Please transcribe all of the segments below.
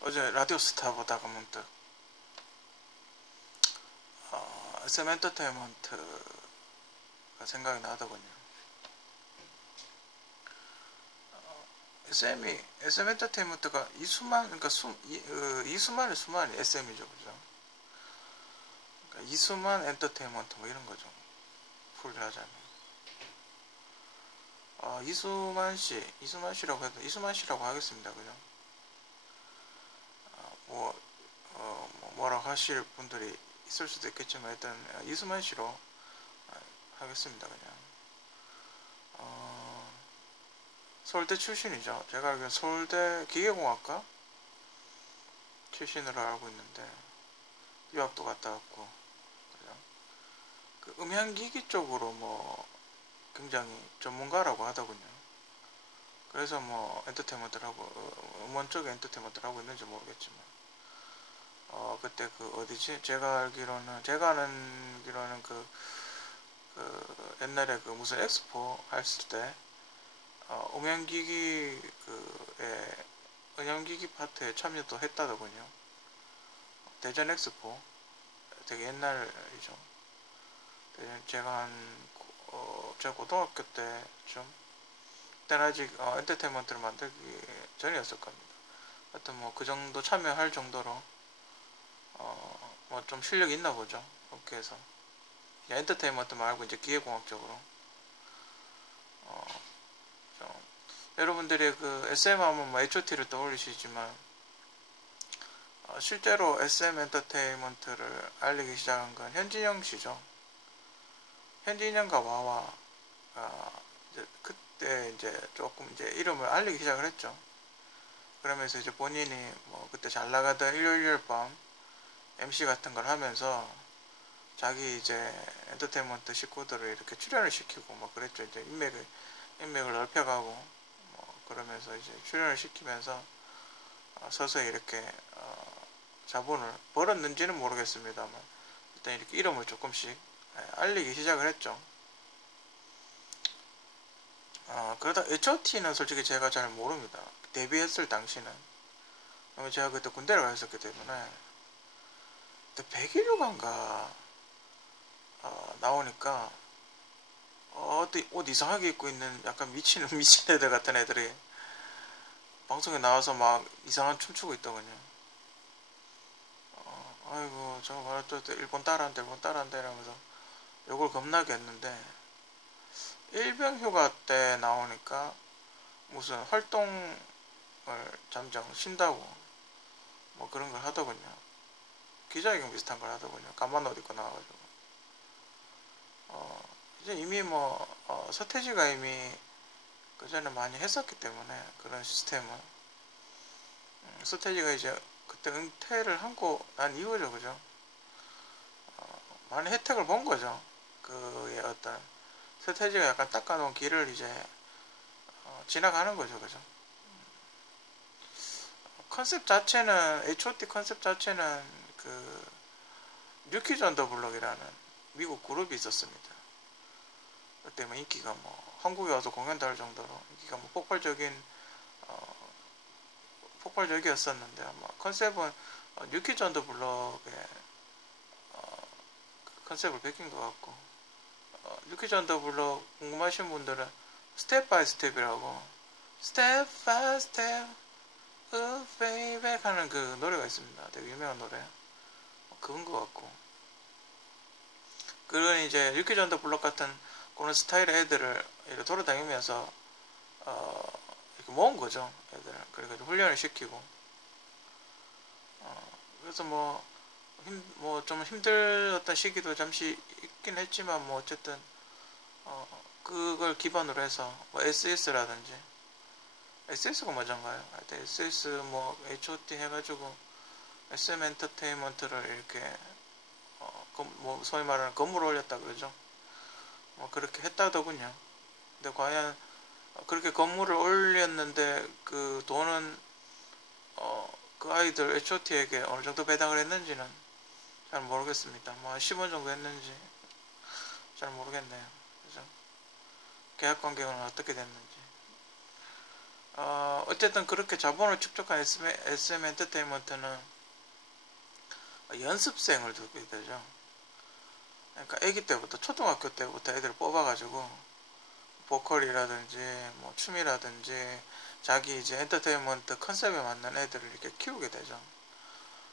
어제 라디오스타 보다가 문득 SM 엔터테인먼트가 생각이 나더군요. SM 엔터테인먼트가 이수만, 그러니까 이수만의 수만이 SM이죠, 그죠? 그러니까 이수만 엔터테인먼트 뭐 이런 거죠. 풀을 하자면. 이수만 씨라고 해도 이수만 씨라고 하겠습니다, 그죠? 뭐라고 하실 분들이 있을 수도 있겠지만 일단 이수만 씨로 하겠습니다, 그냥. 서울대 출신이죠. 제가 알기로는 서울대 기계공학과 출신으로 알고 있는데 유학도 갔다 왔고, 그죠? 그 음향기기 쪽으로 뭐 굉장히 전문가라고 하더군요. 그래서 뭐 엔터테인먼트를 하고 음원 쪽에 엔터테인먼트를 하고 있는지 모르겠지만 그때 그 어디지? 제가 아는 기로는 그 옛날에 그 무슨 엑스포 했을 때 음향기기 파트에 참여도 했다더군요. 대전 엑스포 되게 옛날이죠. 제가 제가 고등학교 때쯤 그때는 아직 엔터테인먼트를 만들기 전이었을 겁니다. 하여튼 뭐 그 정도 참여할 정도로 뭐 좀 실력이 있나 보죠, 업계에서. 엔터테인먼트 말고 이제 기계공학적으로 좀 여러분들이 그 SM 하면 뭐 H.O.T를 떠올리시지만 실제로 SM 엔터테인먼트를 알리기 시작한 건 현진영 씨죠. 현진영과 와와 그때 이제 조금 이제 이름을 알리기 시작을 했죠. 그러면서 이제 본인이 뭐 그때 잘 나가던 일요일 밤 MC 같은 걸 하면서 자기 이제 엔터테인먼트 식구들을 이렇게 출연을 시키고 뭐 그랬죠. 이제 인맥을 넓혀가고 뭐 그러면서 이제 출연을 시키면서 서서히 이렇게 자본을 벌었는지는 모르겠습니다만 일단 이렇게 이름을 조금씩 알리기 시작을 했죠. 그러다 H.O.T는 솔직히 제가 잘 모릅니다. 데뷔했을 당시는. 제가 그때 군대를 가 있었기 때문에 그때 101휴가인가 나오니까 옷 이상하게 입고 있는 약간 미친 애들 같은 애들이 방송에 나와서 막 이상한 춤추고 있더군요. 아이고 저거 말할 때 일본 따라한다 이러면서 욕을 겁나게 했는데 일병휴가 때 나오니까 무슨 활동을 잠정 쉰다고 뭐 그런 걸 하더군요. 기자회견 비슷한 걸 하더군요. 까만 옷 입고 나와가지고 이제 이미 뭐 서태지가 이미 그 전에 많이 했었기 때문에 그런 시스템은 서태지가 이제 그때 은퇴를 하고 난 이후죠, 그죠? 많은 혜택을 본 거죠. 그의 어떤 서태지가 약간 닦아놓은 길을 이제 지나가는 거죠, 그죠? 컨셉 자체는 H.O.T 컨셉 자체는 그 뉴키즈 언 더 블럭이라는 미국 그룹이 있었습니다. 그때 뭐 인기가 뭐 한국에 와서 공연도 할 정도로 인기가 뭐 폭발적이었었는데 아마 컨셉은 뉴키즈 언 더 블럭의 컨셉을 베낀 것 같고 뉴키즈 언 더 블럭 궁금하신 분들은 스텝 바이 스텝이라고 스텝 바이 스텝 베이백 하는 그 노래가 있습니다. 되게 유명한 노래. 그건 것 같고 그런 이제 뉴키즈 언 더 블럭 같은 그런 스타일의 애들을 이렇게 돌아다니면서 이렇게 모은 거죠, 애들. 그래가지고 훈련을 시키고 그래서 뭐 좀 힘들었던 시기도 잠시 있긴 했지만 뭐 어쨌든 그걸 기반으로 해서 뭐 SS라든지 SS가 먼저인가요? 하여튼 SS 뭐 H.O.T 해가지고 SM 엔터테인먼트를 이렇게 뭐 소위 말하는 건물을 올렸다 그러죠. 뭐 그렇게 했다더군요. 근데 과연 그렇게 건물을 올렸는데 그 돈은 그 아이들 H.O.T에게 어느 정도 배당을 했는지는 잘 모르겠습니다. 뭐 한 10원 정도 했는지 잘 모르겠네요. 그죠? 계약 관계는 어떻게 됐는지. 어쨌든 그렇게 자본을 축적한 SM 엔터테인먼트는 연습생을 두게 되죠. 그러니까 아기 때부터 초등학교 때부터 애들을 뽑아가지고 보컬이라든지 뭐 춤이라든지 자기 이제 엔터테인먼트 컨셉에 맞는 애들을 이렇게 키우게 되죠.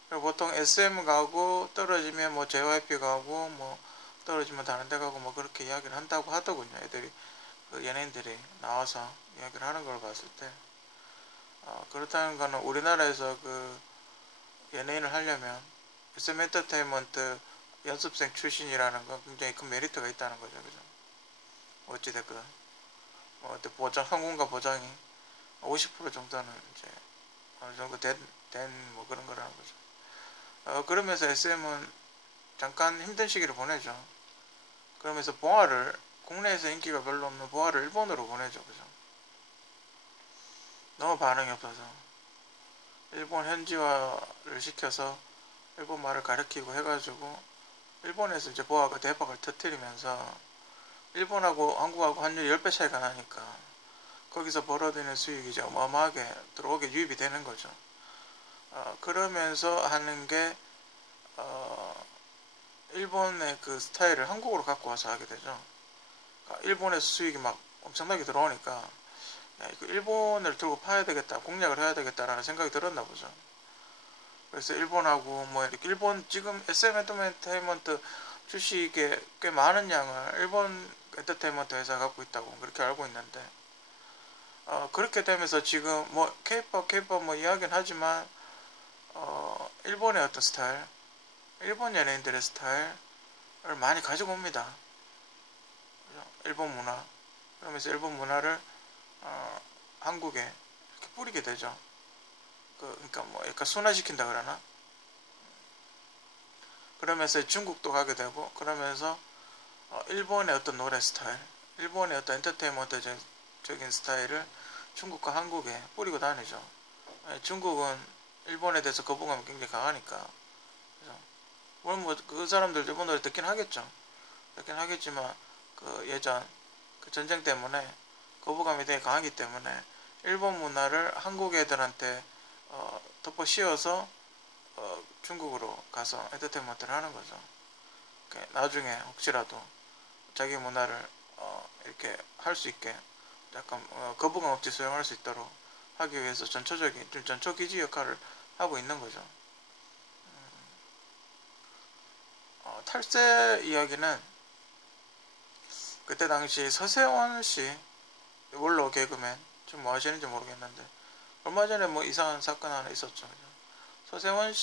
그리고 보통 SM 가고 떨어지면 뭐 JYP 가고 뭐 떨어지면 다른 데 가고 뭐 그렇게 이야기를 한다고 하더군요. 애들이 그 연예인들이 나와서 이야기를 하는 걸 봤을 때 그렇다는 거는 우리나라에서 그 연예인을 하려면 SM 엔터테인먼트 연습생 출신이라는 건 굉장히 큰 메리트가 있다는 거죠. 그죠? 어찌됐건 뭐 보장 성공과 보장이 50% 정도는 이제 어느 정도 된 뭐 그런 거라는 거죠. 그러면서 SM은 잠깐 힘든 시기를 보내죠. 그러면서 보아를 국내에서 인기가 별로 없는 보아를 일본으로 보내죠. 그죠? 너무 반응이 없어서 일본 현지화를 시켜서 일본 말을 가르치고 해가지고 일본에서 이제 보아가 대박을 터뜨리면서 일본하고 한국하고 환율 10배 차이가 나니까 거기서 벌어들이는 수익이 이제 어마어마하게 들어오게 유입이 되는 거죠. 그러면서 하는 게 일본의 그 스타일을 한국으로 갖고 와서 하게 되죠. 그러니까 일본에서 수익이 막 엄청나게 들어오니까 야, 이거 일본을 들고 파야 되겠다, 공략을 해야 되겠다라는 생각이 들었나 보죠. 그래서 일본하고 뭐 이렇게 일본 지금 SM 엔터테인먼트 주식의 꽤 많은 양을 일본 엔터테인먼트 회사가 갖고 있다고 그렇게 알고 있는데 그렇게 되면서 지금 뭐 K-pop 뭐 이야기는 하지만 일본의 어떤 스타일, 일본 연예인들의 스타일을 많이 가지고 옵니다. 일본 문화. 그러면서 일본 문화를 한국에 이렇게 뿌리게 되죠. 그러니까 뭐 약간 순화시킨다 그러나. 그러면서 중국도 가게 되고 그러면서 일본의 어떤 노래 스타일, 일본의 어떤 엔터테인먼트적인 스타일을 중국과 한국에 뿌리고 다니죠. 중국은 일본에 대해서 거부감이 굉장히 강하니까. 물론 뭐 그 사람들 일본 노래 듣긴 하겠죠. 듣긴 하겠지만 그 예전 그 전쟁 때문에 거부감이 되게 강하기 때문에 일본 문화를 한국 애들한테 덮어 씌워서 중국으로 가서 엔터테인먼트를 하는 거죠. 나중에 혹시라도 자기 문화를 이렇게 할 수 있게 약간 거부감 없이 수용할 수 있도록 하기 위해서 전초적인 좀 전초기지 역할을 하고 있는 거죠. 탈세 이야기는 그때 당시 서세원 씨 원로 개그맨 좀 뭐 하시는지 모르겠는데 얼마 전에 뭐 이상한 사건 하나 있었죠. 서세원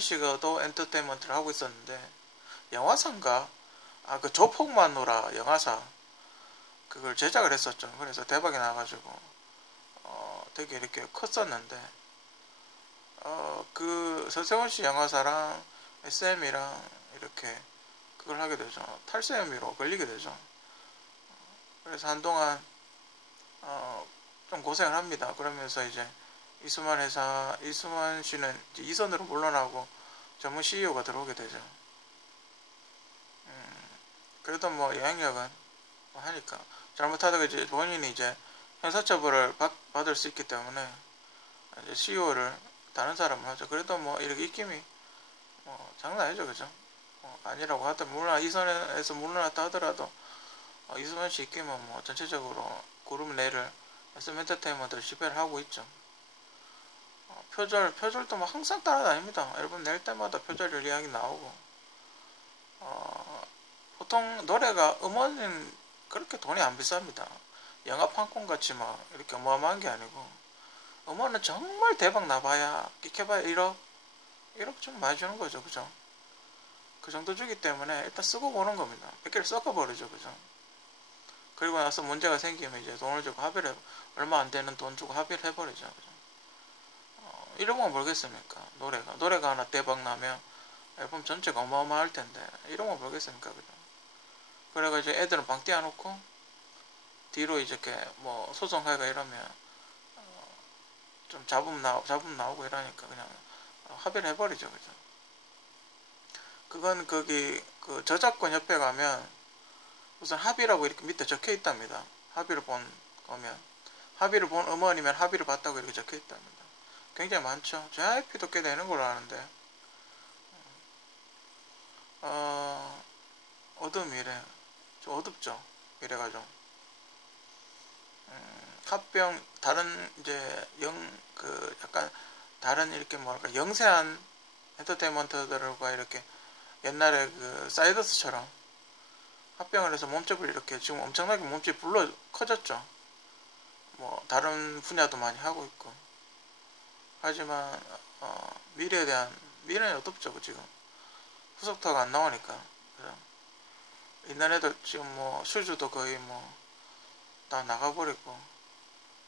씨가 또 엔터테인먼트를 하고 있었는데 영화사인가 그 조폭만노라 영화사 그걸 제작을 했었죠. 그래서 대박이 나가지고 되게 이렇게 컸었는데 그 서세원 씨 영화사랑 SM이랑 이렇게 그걸 하게 되죠. 탈세 혐의로 걸리게 되죠. 그래서 한동안 좀 고생을 합니다. 그러면서 이제 이수만 씨는 이제 이선으로 물러나고 전문 CEO가 들어오게 되죠. 그래도 뭐 영향력은 하니까 잘못하다가 이제 본인이 이제 형사처벌을 받을 수 있기 때문에 이제 CEO를 다른 사람을 하죠. 그래도 뭐 이렇게 입김이 장난 아니죠, 그죠? 아니라고 하더라도 물론 이선에서 물러났다 하더라도 이수만 씨 입김은 뭐 전체적으로 그룹 내를 SM 엔터테인먼트를 지배를 하고 있죠. 표절도 뭐 항상 따라다닙니다. 앨범 낼 때마다 표절일 이야기 나오고 보통 노래가 음원은 그렇게 돈이 안 비쌉니다. 영화 판권 같이 막 이렇게 어마어마한 게 아니고 음원은 정말 대박 나봐야 끼켜봐야 1억 좀 많이 주는 거죠. 그죠? 그 정도 주기 때문에 일단 쓰고 보는 겁니다. 100개를 섞어버리죠. 그죠? 그리고 나서 문제가 생기면 이제 돈을 주고 얼마 안 되는 돈 주고 합의를 해버리죠. 그죠? 이러면 모르겠습니까? 노래가 하나 대박 나면 앨범 전체가 어마어마할 텐데 이러면 모르겠습니까? 그죠? 그래가지고 애들은 방 띄워놓고 뒤로 이렇게 뭐 소송하가 이러면 좀 잡음 나오고 이러니까 그냥 합의를 해버리죠. 그죠? 그건 거기 그 저작권 협회 가면 우선 합의라고 이렇게 밑에 적혀 있답니다. 합의를 본 거면 합의를 본 음원이면 합의를 봤다고 이렇게 적혀 있답니다. 굉장히 많죠. JYP도 꽤 되는 걸로 아는데. 어두운 미래. 좀 어둡죠. 미래가 좀. 합병, 다른, 이제, 약간, 다른 이렇게 뭐랄까, 영세한 엔터테인먼트들과 이렇게 옛날에 그 사이더스처럼 합병을 해서 몸집을 이렇게 지금 엄청나게 몸집이 불러 커졌죠. 뭐, 다른 분야도 많이 하고 있고. 하지만, 미래는 어둡죠, 지금. 후속타가 안 나오니까. 그죠? 옛날 애들 지금 뭐, 슈즈도 거의 뭐, 다 나가버리고.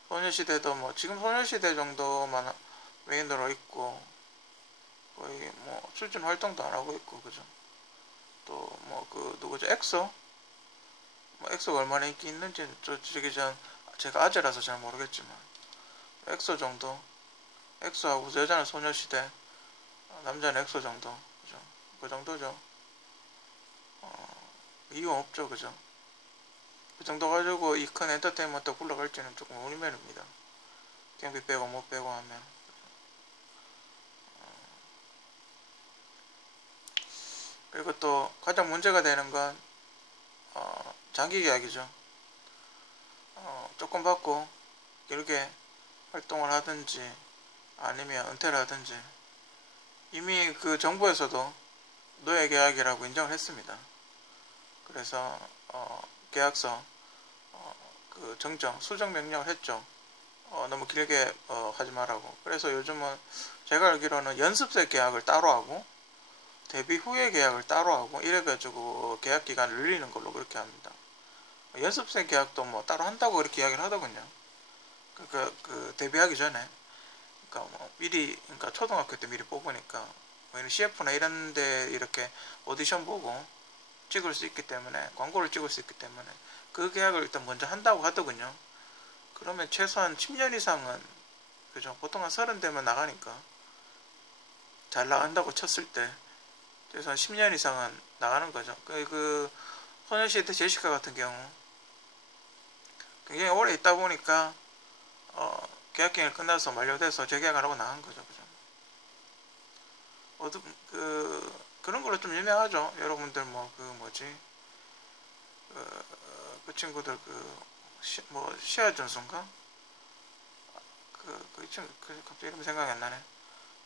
소녀시대도 뭐, 지금 소녀시대 정도만 메인으로 있고, 거의 뭐, 출전 활동도 안 하고 있고, 그죠? 또, 뭐, 누구죠? 엑소? 뭐, 엑소가 얼마나 인기 있는지는, 제가 아재라서 잘 모르겠지만, 엑소 정도? 엑소하고 여자는 소녀시대, 남자는 엑소 정도, 그죠? 그 정도죠. 이유 없죠, 그죠? 그 정도 가지고 이 큰 엔터테인먼트 굴러갈지는 조금 의문입니다. 경비 빼고 못 빼고 하면. 그리고 또 가장 문제가 되는 건 장기 계약이죠. 조금 받고 길게 활동을 하든지 아니면 은퇴를 하든지 이미 그 정부에서도 노예 계약이라고 인정을 했습니다. 그래서 계약서 그 정정 수정 명령을 했죠. 너무 길게 하지 말라고. 그래서 요즘은 제가 알기로는 연습생 계약을 따로 하고 데뷔 후에 계약을 따로 하고 이래가지고 계약 기간을 늘리는 걸로 그렇게 합니다. 연습생 계약도 뭐 따로 한다고 그렇게 이야기를 하더군요. 그 데뷔하기 전에 그러니까 뭐 미리 그러니까 초등학교 때 미리 뽑으니까 뭐 이런 CF나 이런 데 이렇게 오디션 보고 찍을 수 있기 때문에 광고를 찍을 수 있기 때문에 그 계약을 일단 먼저 한다고 하더군요. 그러면 최소한 10년 이상은 그죠? 보통 한 30대면 나가니까 잘 나간다고 쳤을 때 최소한 10년 이상은 나가는 거죠. 소녀시대 제시카 같은 경우 굉장히 오래 있다 보니까 계약기간이 끝나서 만료돼서 재계약을 하고 나간 거죠. 그죠? 그런 걸로 좀 유명하죠. 여러분들 뭐 그 친구들 시아 준수인가? 그 친구 갑자기 이름 생각이 안 나네.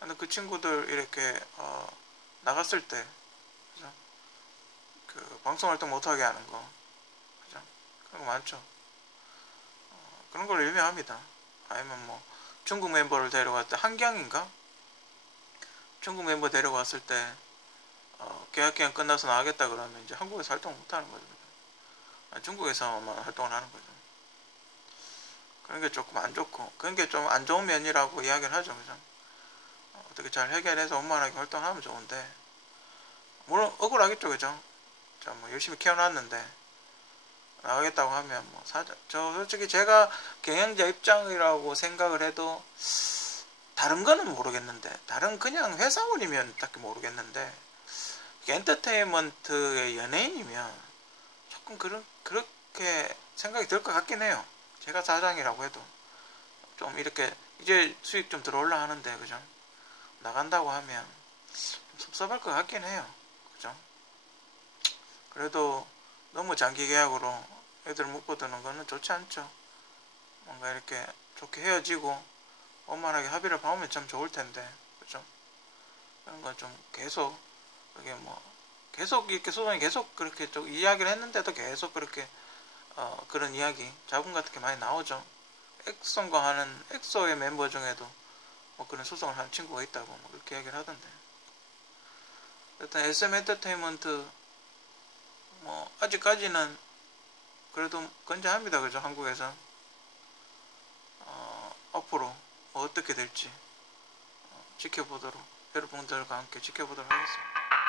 근데 그 친구들 이렇게 나갔을 때 그죠? 그 방송 활동 못하게 하는 거 그죠? 그런 거 많죠. 그런 걸로 유명합니다. 아니면 뭐 중국 멤버를 데려갈 때 한경인가? 중국 멤버 데려갔을 때 계약기간 끝나서 나가겠다 그러면 이제 한국에서 활동 못하는 거죠. 중국에서만 활동을 하는 거죠. 그런 게 조금 안 좋고 그런 게 좀 안 좋은 면이라고 이야기를 하죠. 그죠? 어떻게 잘 해결해서 원만하게 활동하면 좋은데 물론 억울하겠죠. 그죠? 자, 뭐 열심히 키워놨는데 나가겠다고 하면 저 솔직히 제가 경영자 입장이라고 생각을 해도 다른 거는 모르겠는데 다른 그냥 회사원이면 딱히 모르겠는데 엔터테인먼트의 연예인이면 조금 그렇게 생각이 들 것 같긴 해요. 제가 사장이라고 해도 좀 이렇게 이제 수익 좀 들어올라 하는데 그죠? 나간다고 하면 좀 섭섭할 것 같긴 해요. 그죠? 그래도 너무 장기 계약으로 애들 묶어두는 거는 좋지 않죠. 뭔가 이렇게 좋게 헤어지고 원만하게 합의를 봐오면 참 좋을 텐데 그죠? 그런 건 좀 계속 그게 뭐 계속 이렇게 소송이 계속 그렇게 좀 이야기를 했는데도 계속 그렇게 그런 이야기 자본 같은 게 많이 나오죠. 엑소가 하는 엑소의 멤버 중에도 뭐 그런 소송을 한 친구가 있다고 뭐 그렇게 이야기를 하던데. 일단 SM 엔터테인먼트 뭐 아직까지는 그래도 건재합니다. 그죠? 한국에서 앞으로 어떻게 될지 지켜보도록 여러분들과 함께 지켜보도록 하겠습니다.